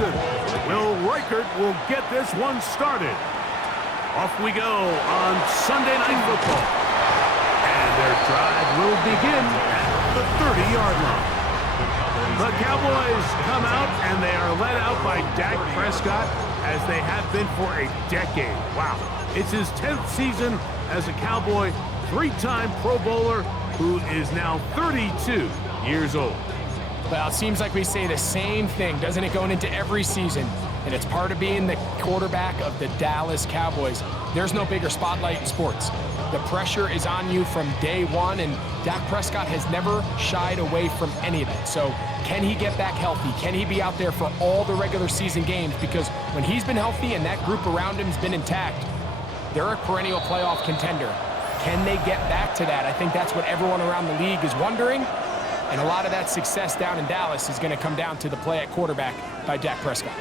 Hawkinson. Will Reichert will get this one started. Off we go on Sunday Night Football. And their drive will begin at the 30-yard line. The Cowboys come out, and they are led out by Dak Prescott, as they have been for a decade. Wow. It's his 10th season as a Cowboy, three-time Pro Bowler, who is now 32 years old. Well, it seems like we say the same thing, doesn't it, going into every season? And it's part of being the quarterback of the Dallas Cowboys. There's no bigger spotlight in sports. The pressure is on you from day one, and Dak Prescott has never shied away from any of it. So can he get back healthy? Can he be out there for all the regular season games? Because when he's been healthy and that group around him has been intact, they're a perennial playoff contender. Can they get back to that? I think that's what everyone around the league is wondering. And a lot of that success down in Dallas is going to come down to the play at quarterback by Dak Prescott.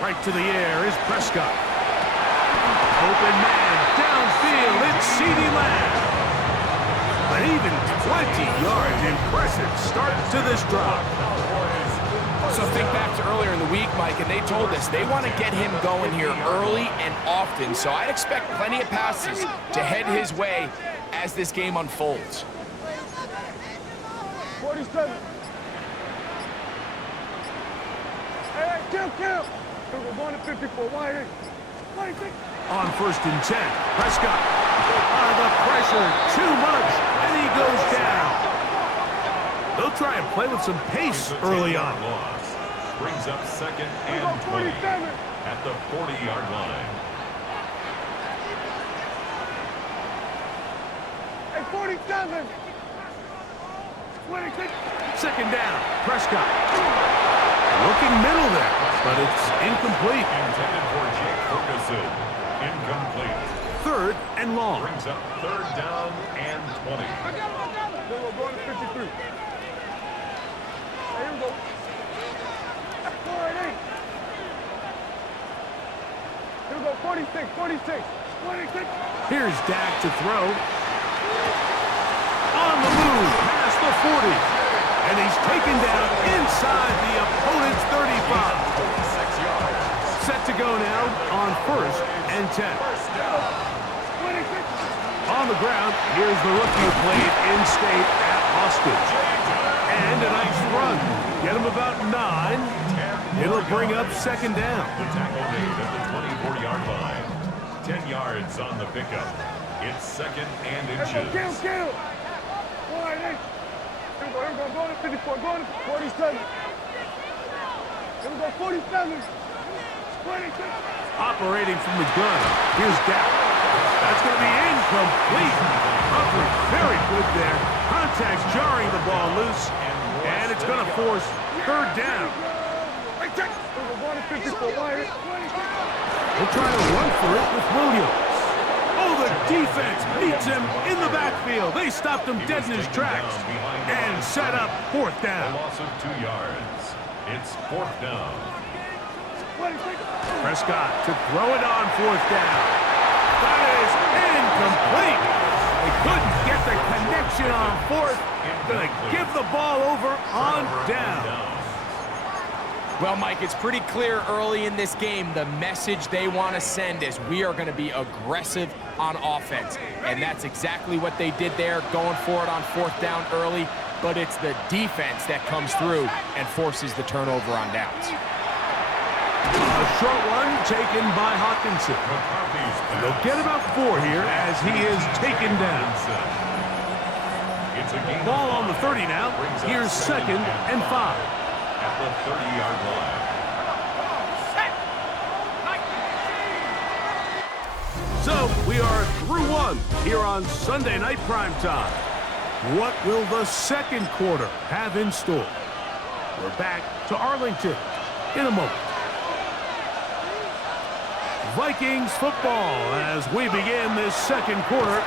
Right to the air is Prescott. Open man, downfield, it's CeeDee Lamb. An even 20 yards. Impressive start to this drive. So think back to earlier in the week, Mike, and they told us they want to get him going here early and often. So I'd expect plenty of passes to head his way as this game unfolds. 47. Hey, kill. We're going to 54. Why? On 1st and 10, Prescott. The pressure, too much, and he goes down. They'll try and play with some pace early on. Brings up 2nd and 20 at the 40-yard line. Hey, 47. 2nd down, Prescott. Looking middle there, but it's incomplete. Intended for Jake Ferguson. Incomplete. 3rd and long. Brings up 3rd down and 20. We're going to 53. Hey, here we go. 48. Here we go, 46. Here's Dak to throw. On the move, past the 40. And he's taken down inside the opponent's 35. 46 yards. Set to go now on 1st and 10. On the ground, here's the rookie who played in-state at Austin. And a nice run. Get him about 9. It'll bring up 2nd down. The tackle made at the 24-yard line. 10 yards on the pickup. It's 2nd and inches. Kill. 48. Here we go, going to 54, going to 47. Here we go, 47. 26. Operating from the gun. Here's Dak. That's going to be incomplete. Humphrey very good there. Contact's jarring the ball loose. And it's going to force 3rd down. We're going to 54. They'll try to run for it with Williams. Oh, the defense beats him in the backfield. They stopped him dead in his tracks and set up 4th A down. loss of 2 yards. It's 4th down. Prescott to throw it on 4th down. That is incomplete. They couldn't get the connection on 4th. Gonna give the ball over on down. Well, Mike, it's pretty clear early in this game the message they want to send is we are going to be aggressive on offense. And that's exactly what they did there, going for it on 4th down early. But it's the defense that comes through and forces the turnover on downs. A short one taken by Hawkinson. And they'll get about 4 here as he is taken down. Ball on the 30 now. Here's 2nd and 5. At the 30-yard line. So we are through 1 here on Sunday Night Primetime. What will the 2nd quarter have in store? We're back to Arlington in a moment. Vikings football as we begin this 2nd quarter.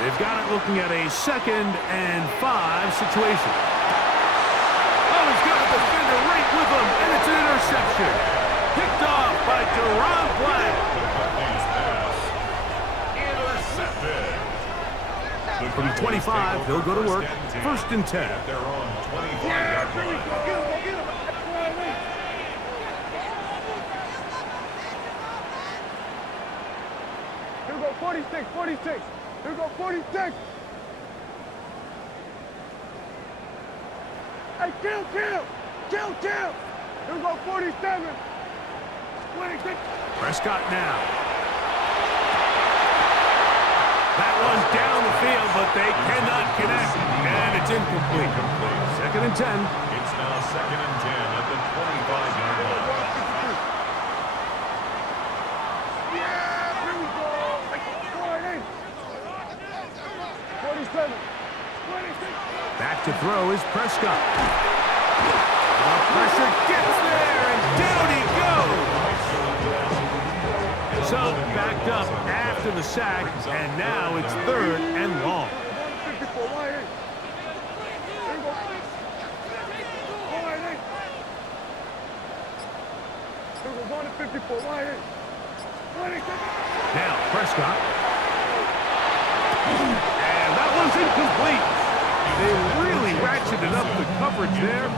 They've got it looking at a 2nd and 5 situation. Oh, he's got a defender right with him, and it's an interception. Picked off by Deron Black. From 25, they'll go to work. First and 10. At their own 25-yard line. Here we go, 46, 46. Here we go, 46. Hey, kill. Here we go, 47. 26. Prescott now. That one's down the field, but they cannot connect. And it's incomplete. Second and 10. It's now second and 10 at the 25-yard line. Yeah, here we go. 47. 26. Back to throw is Prescott. The pressure gets there, and down he goes. So backed up after the sack, and now it's third and long. 54, wide eight. Here we go. Wide eight. Here we go, going to 54, wide eight. 26. Now Prescott. And that one's incomplete. They really ratcheted up the coverage there.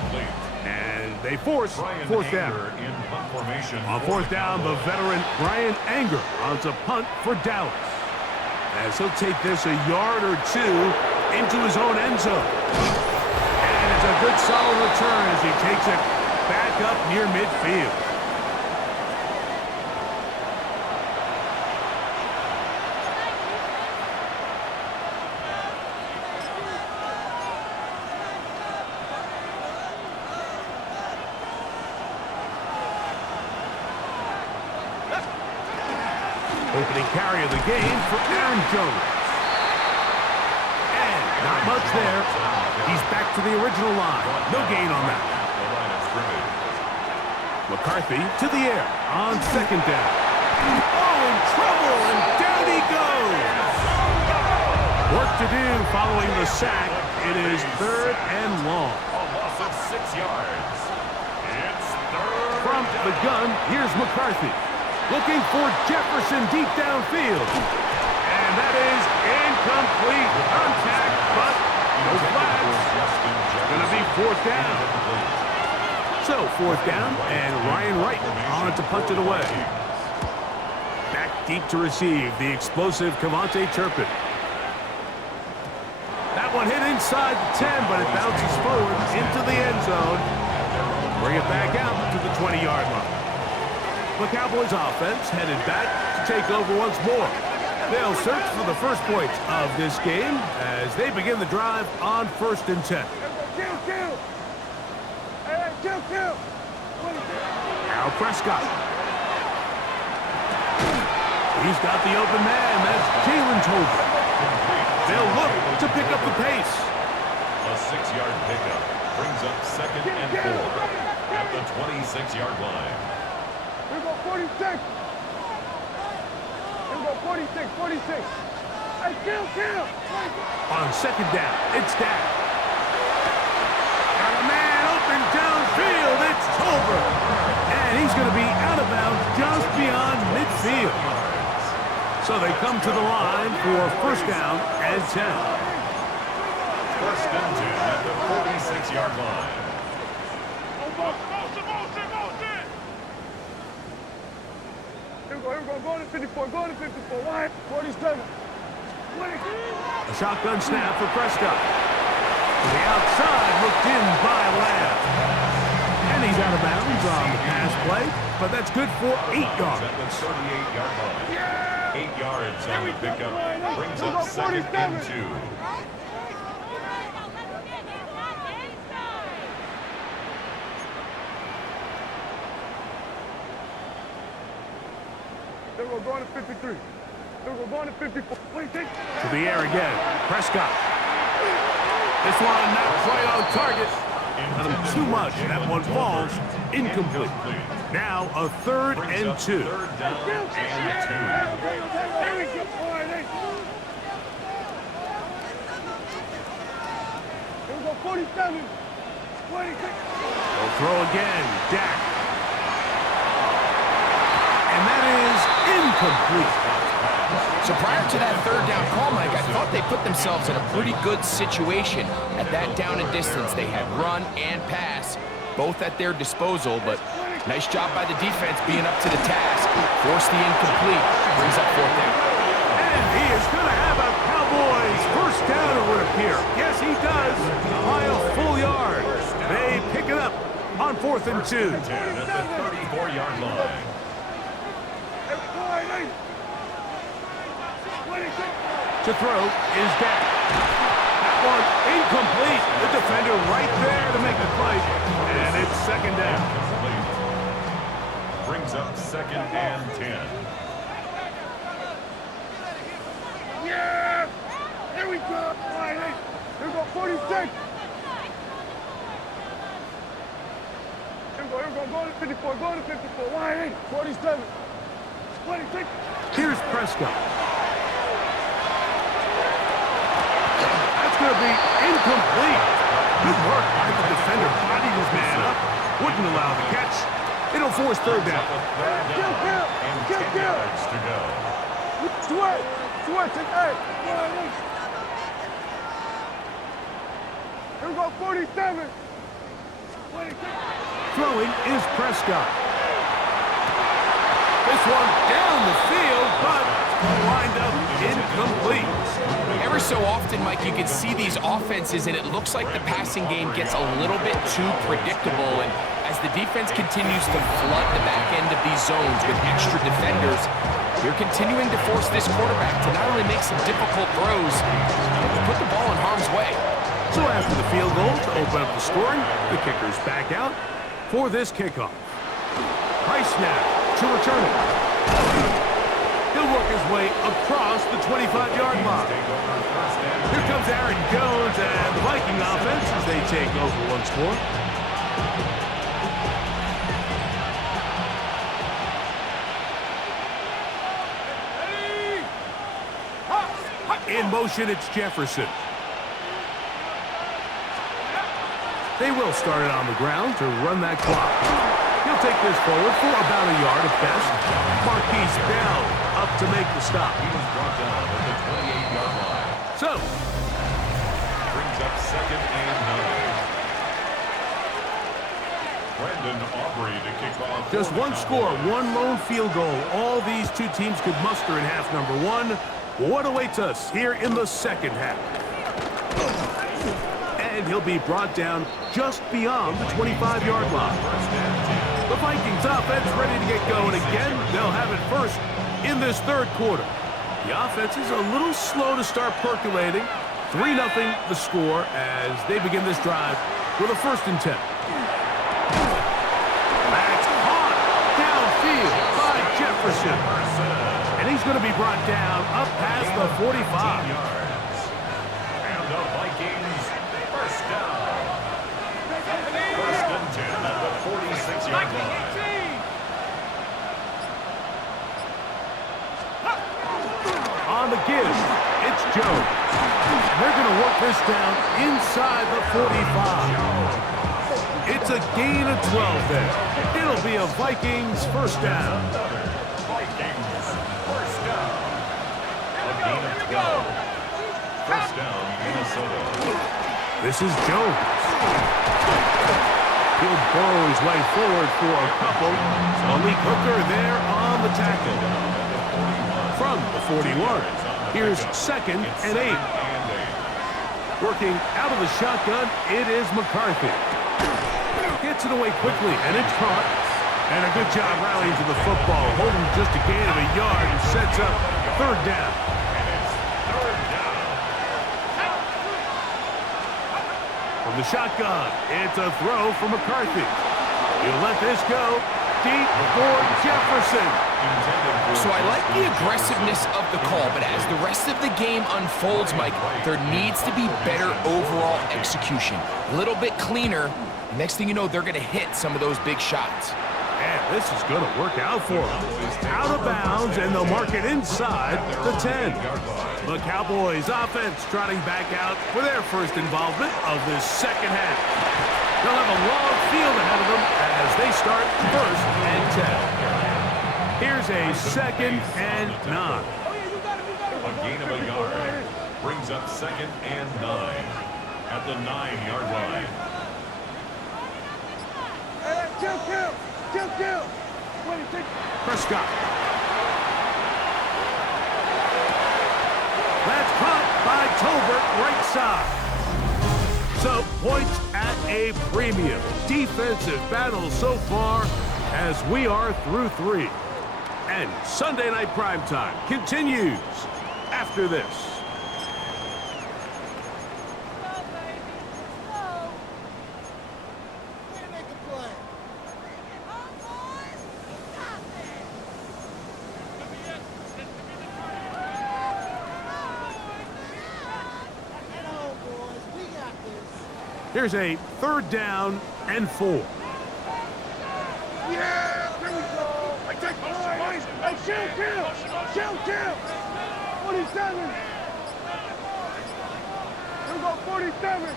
And they force fourth down. In punt formation. On fourth down, the veteran Brian Anger on to punt for Dallas. As he'll take this a yard or two into his own end zone. And it's a good solid return as he takes it back up near midfield. Opening carry of the game for Aaron Jones. And not much there. He's back to the original line. No gain on that. The line of scrimmage. McCarthy to the air on second down. Oh, in trouble, and down he goes. Work to do following the sack. It is third and long. A loss of 6 yards. It's third. From the gun, here's McCarthy. Looking for Jefferson deep downfield. And that is incomplete. Contact, but no flags. Going to be fourth down. So, fourth down, and Ryan Wright on to punt it away. Back deep to receive the explosive Kevontae Turpin. That one hit inside the 10, but it bounces forward into the end zone. Bring it back out to the 20-yard line. The Cowboys offense headed back to take over once more. They'll search for the first points of this game as they begin the drive on first and 10. Kill. Hey, kill. Now Prescott. He's got the open man. That's Jalen Tolbert. They'll look to pick up the pace. A 6-yard pickup brings up second and 4 at the 26-yard line. Here we go, 46. Here we go, 46. Hey, kill. On second down, it's Dak. Got a man open downfield. It's Tolbert. And he's going to be out of bounds just beyond midfield. So they come to the line for first down and 10. First and 10 at the 46-yard line. Here we go, going to 54, wide, 47. A shotgun snap for Prescott. To the outside, looked in by Lamb. And he's out of bounds on the pass play, but that's good for 8 yards. At the 38-yard line. 8 yards on the pickup brings up second and 2. Then we're going to 53. Then we're going to 54. To the air again. Prescott. This one not quite on target. Not him too much. That one falls incomplete. Now a third and 2. Third down and 2. Here we go. Here we go, 47. 26. They'll throw again. Dak. And that is incomplete. So prior to that third down call, Mike, I thought they put themselves in a pretty good situation at that down and distance. They had run and pass, both at their disposal, but nice job by the defense being up to the task. Forced the incomplete, brings up fourth down. And he is going to have a Cowboys first down, it would appear. Yes, he does, by a full yard. They pick it up on 4th and 2. At the 34-yard line. To throw is down. That one incomplete. The defender right there to make the play. And it's second down. Brings up 2nd and 10. Yeah! Here we go! Here we go, 46! Here we go, go to 54, go to 54, line 47, 26. Here's Prescott. That's going to be incomplete. Good work by the defender. Bodied his man up. Wouldn't allow the catch. It'll force third down. And 10 yards to go. Switch, hey! Here we go, 47. 26. Throwing is Prescott. This one down the field, but lined up incomplete. Every so often, Mike, you can see these offenses, and it looks like the passing game gets a little bit too predictable. And as the defense continues to flood the back end of these zones with extra defenders, they're continuing to force this quarterback to not only make some difficult throws, but to put the ball in harm's way. So after the field goal to open up the scoring, the kicker's back out for this kickoff. High snap to return it. He'll work his way across the 25-yard line. Here comes Aaron Jones and the Viking offense as they take over once more. In motion, it's Jefferson. They will start it on the ground to run that clock. He'll take this forward for about a yard at best. Marquise Bell up to make the stop. He was brought down at the 28-yard line. So, Brings up 2nd and 9. Brandon Aubrey to kick off. just one score, one lone field goal. All these two teams could muster in half number one. What awaits us here in the second half? And he'll be brought down just beyond the 25-yard line. The Vikings offense ready to get going again. They'll have it first in this third quarter. The offense is a little slow to start percolating. 3-0 the score as they begin this drive with a 1st and 10. That's caught downfield by Jefferson. And he's going to be brought down up past the 45. And the Vikings first down. 1st and 10 at the 46-yard line. On the give, it's Jones. And they're going to work this down inside the 45. It's a gain of 12 there. It'll be a Vikings first down. Vikings first down. A gain of 12. First down, Minnesota. This is Jones. He'll burrow his way forward for a couple. Malik Hooker there on the tackle. From the 41, here's 2nd and 8. Working out of the shotgun, it is McCarthy. Gets it away quickly, and it's caught. And a good job rallying to the football, holding just a gain of a yard and sets up third down. From the shotgun, it's a throw for McCarthy. He'll let this go deep for Jefferson. So I like the aggressiveness of the call, but as the rest of the game unfolds, Mike, there needs to be better overall execution. A little bit cleaner. Next thing you know, they're going to hit some of those big shots. And this is going to work out for them. Out of bounds, and they'll mark it inside the 10. The Cowboys offense trotting back out for their first involvement of this second half. They'll have a long field ahead of them as they start 1st and 10. Here's a 2nd and 9. gain of a yard. Brings up 2nd and 9 at the 9-yard line. Kill. Prescott. That's caught by Tolbert, right side. So, points at a premium. Defensive battle so far as we are through 3. And Sunday Night Primetime continues after this. Here's a 3rd down and 4. Yeah, here we go. I take the boys. Hey, chill. 47. Here we go, 47.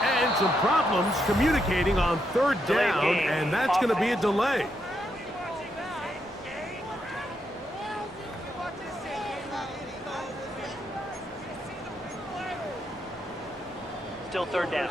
And some problems communicating on 3rd down, and that's going to be a delay. Still 3rd down.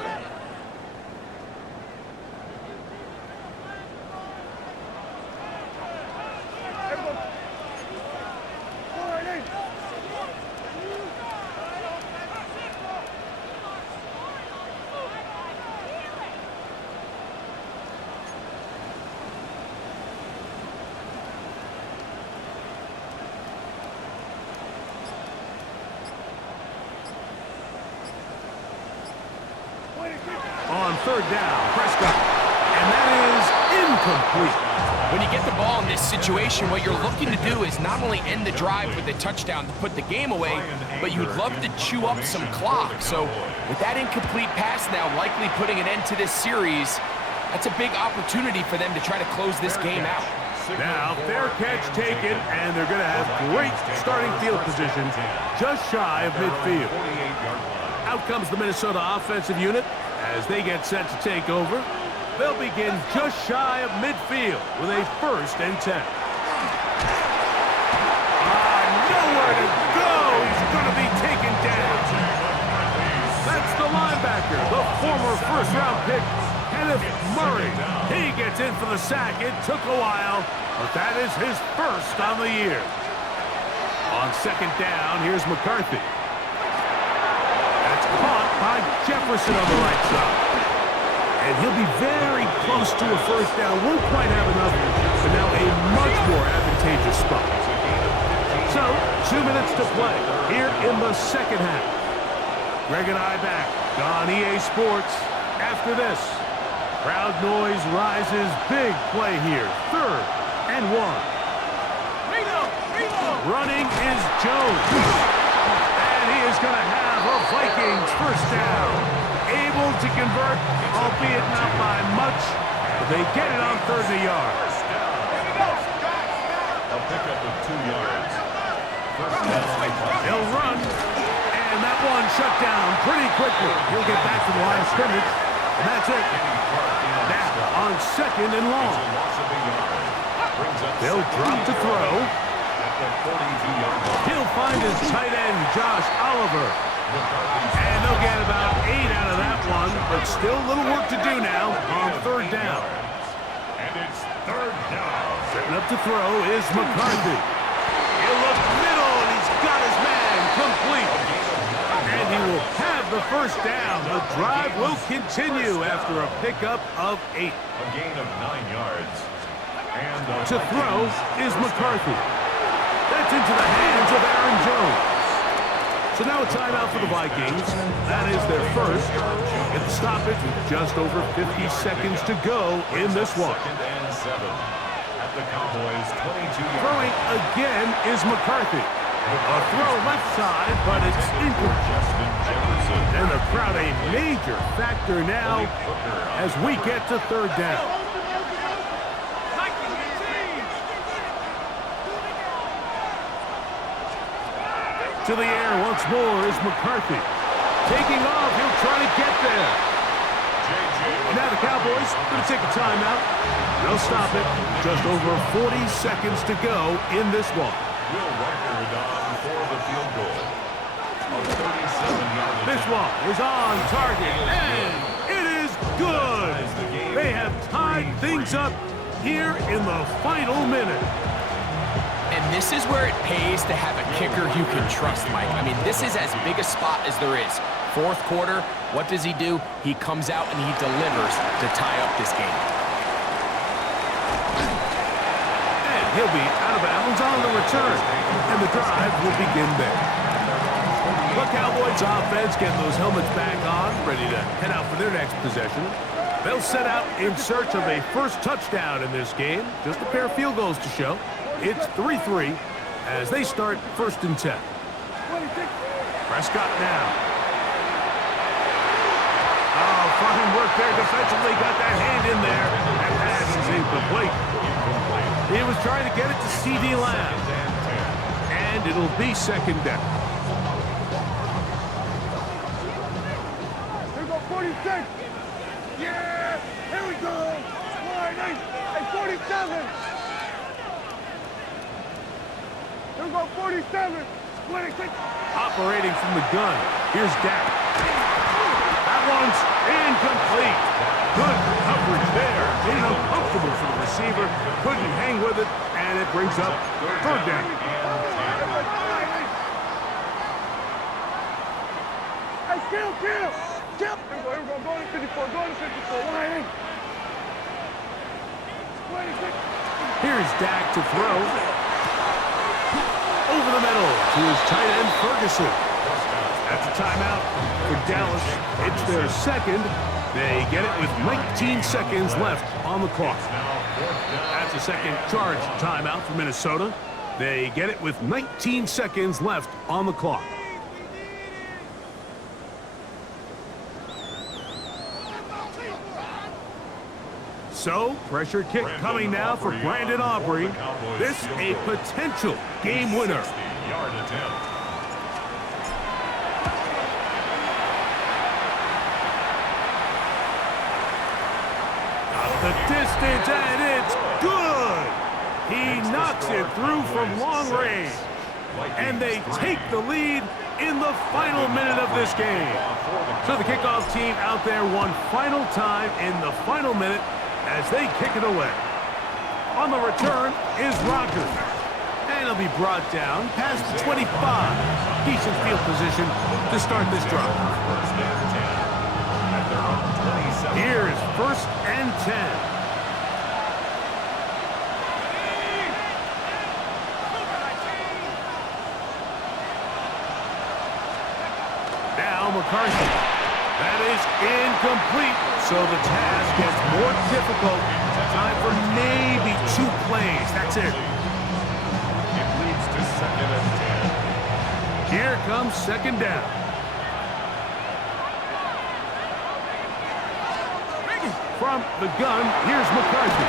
On 3rd down, Prescott. And that is incomplete. When you get the ball in this situation, what you're looking to do is not only end the drive with a touchdown to put the game away, but you'd love to chew up some clock. So with that incomplete pass now likely putting an end to this series, that's a big opportunity for them to try to close this game out. Now, fair catch taken, and they're going to have great starting field position just shy of midfield. Out comes the Minnesota offensive unit as they get set to take over. They'll begin just shy of midfield with a 1st and 10. Nowhere to go. He's going to be taken down. That's the linebacker, the former 1st-round pick, Kenneth Murray. He gets in for the sack. It took a while, but that is his 1st on the year. On 2nd down, here's McCarthy. That's caught by Jefferson on the right side. And he'll be very close to a 1st down. Won't quite have enough, but now a much more advantageous spot. So, 2 minutes to play here in the 2nd half. Greg and I back on EA Sports after this. Crowd noise rises. Big play here. 3rd and 1. Running is Jones. And he is going to have a Vikings 1st down. Able to convert, albeit not by much, but they get it on 3rd and yard. A pickup of 2 yards. 1st down. He'll run, and that one shut down pretty quickly. He'll get back to the line of scrimmage, and that's it. Now, on 2nd and long. They'll drop to throw. He'll find his tight end, Josh Oliver. And they'll get about 8 out of that one, but still a little work to do now on 3rd down. And it's 3rd down. Setting up to throw is McCarthy. He'll look middle, and he's got his man complete. And he will have the 1st down. The drive will continue after a pickup of 8. A gain of 9 yards. And to throw is McCarthy. That's into the hands of Aaron Jones. So now a timeout for the Vikings. That is their 1st. Get the stoppage with just over 50 seconds to go in this one. 2nd and 7 at the Cowboys' 22-yard. Throwing again is McCarthy. A throw left side, but it's incomplete. And the crowd a major factor now as we get to 3rd down. To the air once more is McCarthy. Taking off, he'll try to get there. Now the Cowboys going to take a timeout. They'll stop it. Just over 40 seconds to go in this one. Will Reichard on for the field goal. A 37-yard This one is on target, and it is good. They have tied things up here in the final minute. And this is where it pays to have a kicker you can trust, Mike. I mean, this is as big a spot as there is. Fourth quarter, what does he do? He comes out and he delivers to tie up this game. And he'll be out of bounds on the return, and the drive will begin there. The Cowboys offense getting those helmets back on, ready to head out for their next possession. They'll set out in search of a first touchdown in this game. Just a pair of field goals to show. It's 3-3 as they start 1st and 10. Prescott now. Oh, fine work there defensively. Got that hand in there. That pass is incomplete. He was trying to get it to C.D. Lamb. And it'll be 2nd down. Here we go, 46. Yeah, here we go. 47. Here we go, 47. 26. Operating from the gun. Here's Dak. That one's incomplete. Good coverage there. Made it uncomfortable for the receiver. Couldn't hang with it, and it brings up 3rd down. Hey, kill. Here we go, go to 54, go to 54. Line 26. Here's Dak to throw. Over the middle to his tight end, Ferguson. That's a timeout for Dallas. It's their 2nd. They get it with 19 seconds left on the clock. That's a 2nd charge timeout for Minnesota. They get it with 19 seconds left on the clock. So, pressure kick coming now for Brandon Aubrey. This a potential game winner. 60-yard attempt. Up the distance, and it's good. He knocks it through from long range. And they take the lead in the final minute of this game. So the kickoff team out there one final time in the final minute as they kick it away. On the return is Rodgers. And he'll be brought down past the 25. Decent field position to start this drive. Here's 1st and 10. Now McCarthy. That is incomplete, so the task gets more difficult. Time for maybe 2 plays. That's it. It leads to 2nd and 10. Here comes 2nd down. From the gun, here's McCarthy.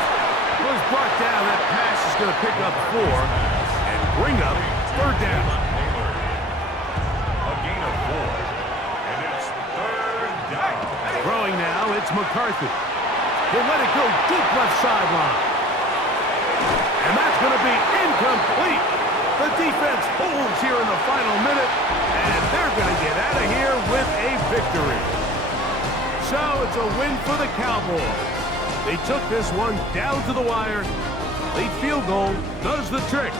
Was brought down. That pass is going to pick up 4 and bring up 3rd down. A gain of 4. And it's 3rd down. Throwing now, it's McCarthy. He'll let it go deep left sideline. And that's going to be incomplete. The defense holds here in the final minute, and they're going to get out of here with a victory. So it's a win for the Cowboys. They took this one down to the wire. Late field goal does the trick.